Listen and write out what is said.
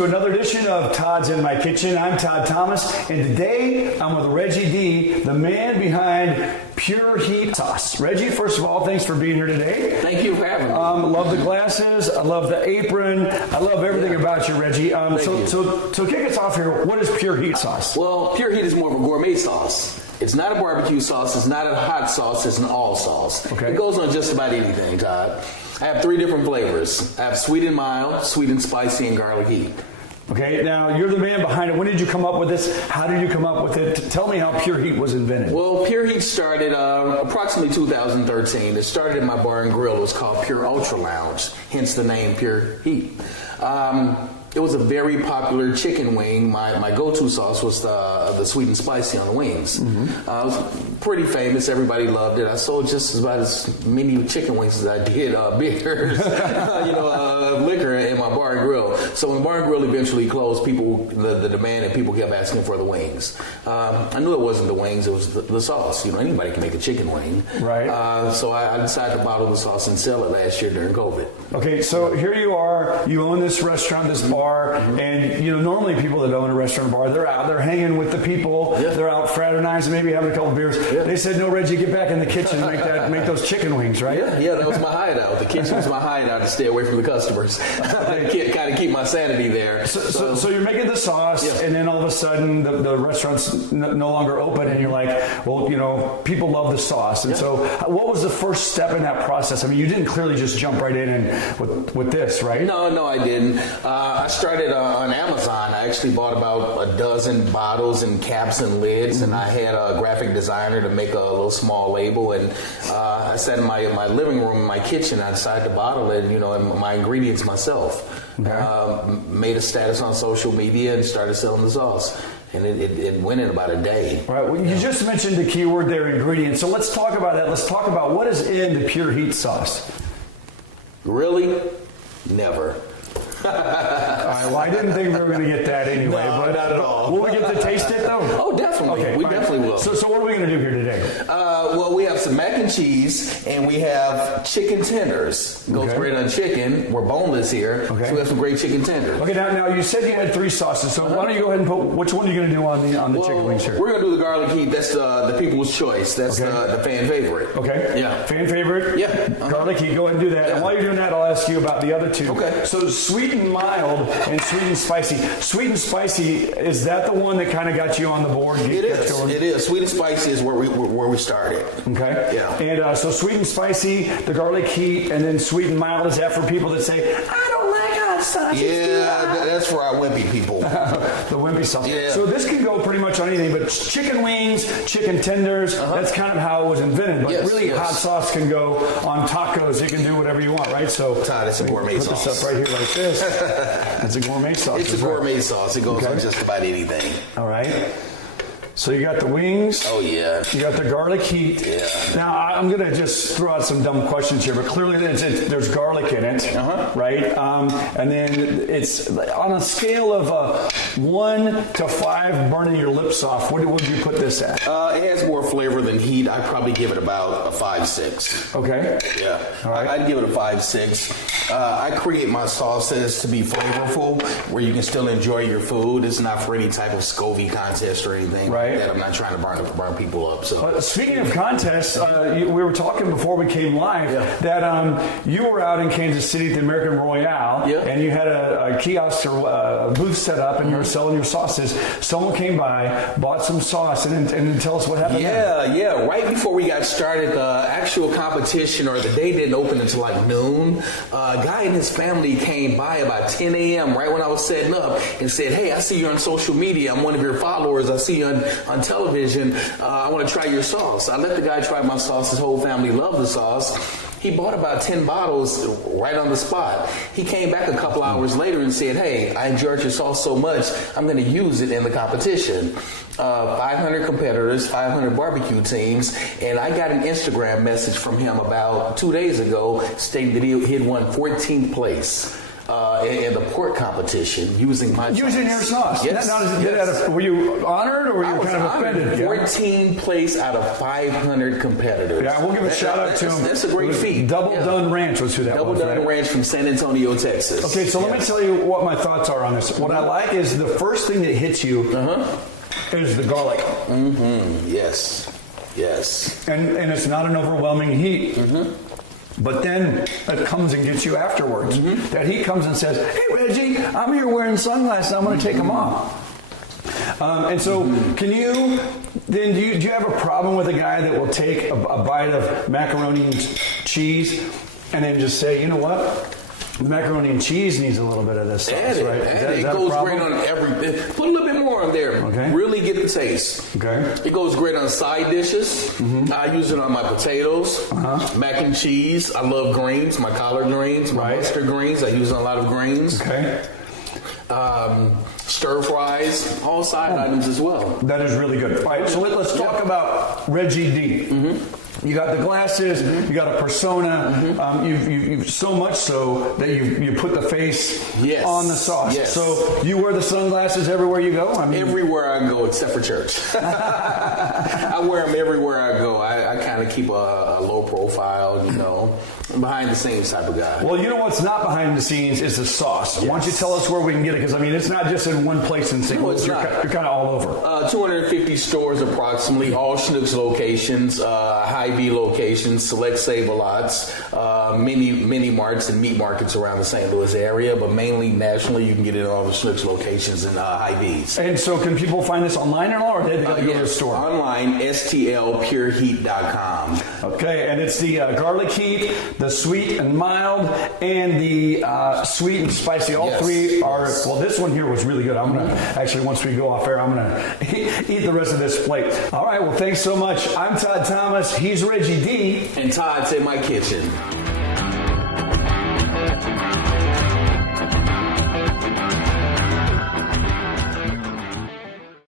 to another edition of Todd's in My Kitchen. I'm Todd Thomas, and today I'm with Reggie D, the man behind Pure Heat Sauce. Reggie, first of all, thanks for being here today. Thank you for having me. Love the glasses. I love the apron. I love everything about you, Reggie. So kick us off here, what is Pure Heat Sauce? Well, Pure Heat is more of a gourmet sauce. It's not a barbecue sauce. It's not a hot sauce. It's an all sauce. Okay. It goes on just about anything, Todd. I have 3 different flavors. I have sweet and mild, sweet and spicy, and garlic heat. Okay, now you're the man behind it. When did you come up with this? How did you come up with it? Tell me how Pure Heat was invented. Well, Pure Heat started approximately 2013. It started in my bar and grill. It was called Pure Ultra Lounge, hence the name Pure Heat. It was a very popular chicken wing. My go-to sauce was the sweet and spicy on the wings. It was pretty famous. Everybody loved it. I sold just about as many chicken wings as I did beers, liquor in my bar and grill. So when bar and grill eventually closed, the demand and people kept asking for the wings. I knew it wasn't the wings; it was the sauce. Anybody can make a chicken wing, right? So I decided to bottle the sauce and sell it last year during COVID. Okay, so here you are. You own this restaurant, this bar. And normally people that own a restaurant bar, they're out, they're hanging with the people, they're out fraternizing, maybe having a couple beers. They said, "No, Reggie, get back in the kitchen and make those chicken wings," right? Yeah, that was my hideout. The kitchen was my hideout to stay away from the customers. Kind of keep my sanity there. So you're making the sauce, and then all of a sudden the restaurant's no longer open, and you're like, well, people love the sauce. And so what was the first step in that process? I mean, you didn't clearly just jump right in and with this, right? No, I didn't. I started on Amazon. I actually bought about a dozen bottles and caps and lids, and I had a graphic designer to make a little small label. And I sat in my living room, in my kitchen. I decided to bottle it, and my ingredients myself. Okay. Made a status on social media and started selling the sauce. And it went in about a day. Right. Well, you just mentioned the keyword there, ingredients. So let's talk about that. Let's talk about what is in the Pure Heat sauce. Really? Never. All right, well, I didn't think we were going to get that anyway. No, but not at all. Will we get to taste it, though? Oh, definitely. Okay, we definitely will. So what are we going to do here today? Well, we have some mac and cheese, and we have chicken tenders. Goes great on chicken. We're boneless here, so we have some great chicken tenders. Okay, now you said you had 3 sauces, so why don't you go ahead and put, which one are you going to do on the chicken wings here? We're going to do the garlic heat. That's the people's choice. That's the fan favorite. Okay. Yeah. Fan favorite? Yeah. Garlic heat. Go ahead and do that. Yeah. And while you're doing that, I'll ask you about the other 2. Okay. So sweet and mild and sweet and spicy. Sweet and spicy, is that the one that kind of got you on the board? It is. Sweet and spicy is where we started. Okay. Yeah. And so sweet and spicy, the garlic heat, and then sweet and mild, is that for people that say, I don't like hot sauce? Yeah, that's for our wimpy people. The wimpy sauce. Yeah. So this can go pretty much on anything, but chicken wings, chicken tenders, that's kind of how it was invented. But hot sauce can go on tacos. You can do whatever you want, right? So Todd, it's a gourmet sauce. Put this up right here like this. It's a gourmet sauce. It's a gourmet sauce. It goes on just about anything. All right. So you got the wings. Oh, yeah. You got the garlic heat. Yeah. Now, I'm going to just throw out some dumb questions here, but clearly there's garlic in it, right? And then it's on a scale of 1 to 5 burning your lips off. What would you put this at? It has more flavor than heat. I'd probably give it about a 5-6. Okay. Yeah. All right. I'd give it a 5-6. I create my sauces to be flavorful, where you can still enjoy your food. It's not for any type of Scoville contest or anything like that. I'm not trying to burn people up. So, speaking of contests, we were talking before we came live that you were out in Kansas City at the American Royale, and you had a kiosk or a booth set up, and you were selling your sauces. Someone came by, bought some sauce, and then tell us what happened. Yeah. Right before we got started, the actual competition or the day didn't open until like noon. A guy and his family came by about 10 a.m. right when I was setting up and said, "Hey, I see you on social media. I'm one of your followers. I see you on television. I want to try your sauce." I let the guy try my sauce. His whole family loved the sauce. He bought about 10 bottles right on the spot. He came back a couple hours later and said, "Hey, I enjoyed your sauce so much, I'm going to use it in the competition." 500 competitors, 500 barbecue teams, and I got an Instagram message from him about 2 days ago stating that he had won 14th place. in the pork competition using my Using your sauce. Yes. Were you honored or were you kind of honored. offended? 14 place out of 500 competitors. Yeah, we'll give a shout out to him. That's a great feat. Double Done Ranch was who that Double was. Done right? Ranch from San Antonio, Texas. Okay, so let me tell you what my thoughts are on this. What I like is the first thing that hits you is the garlic. Yes. Yes. And it's not an overwhelming heat. But then it comes and gets you afterwards. That heat comes and says, hey, Reggie, I'm here wearing sunglasses. I'm going to take them off. And so can you, then do you have a problem with a guy that will take a bite of macaroni and cheese and then just say, you know what? The macaroni and cheese needs a little bit of this sauce, right? It goes great on everything. Put a little bit more on there. Okay. Really get the taste. Okay. It goes great on side dishes. I use it on my potatoes, mac and cheese. I love greens, my collard greens, my mustard greens. I use a lot of greens. Okay. Stir fries, all side items as well. That is really good. All right, so let's talk about Reggie D. You got the glasses, you got a persona. You've so much so that you put the face on the sauce. Yes. So you wear the sunglasses everywhere you go? I mean, everywhere I go except for church. I wear them everywhere I go. I kind of keep a low profile, behind the scenes type of guy. Well, you know what's not behind the scenes is the sauce. Yes. Why don't you tell us where we can get it? Because, I mean, it's not just in one place in St. Louis. You're kind of all over. 250 stores approximately, all Schnucks locations, Hy-Vee locations, select Save-A-Lots, mini marts and meat markets around the St. Louis area, but mainly nationally you can get it at all the Schnucks locations and Hy-Vees. And so can people find this online at all, or they got to go to the store? Online, stlpureheat.com. Okay, and it's the garlic heat, the sweet and mild, and the sweet and spicy. All three are, well, this one here was really good. I'm going to, actually, once we go off air, I'm going to eat the rest of this plate. All right, well, thanks so much. I'm Todd Thomas. He's Reggie D. And Todd's in my kitchen.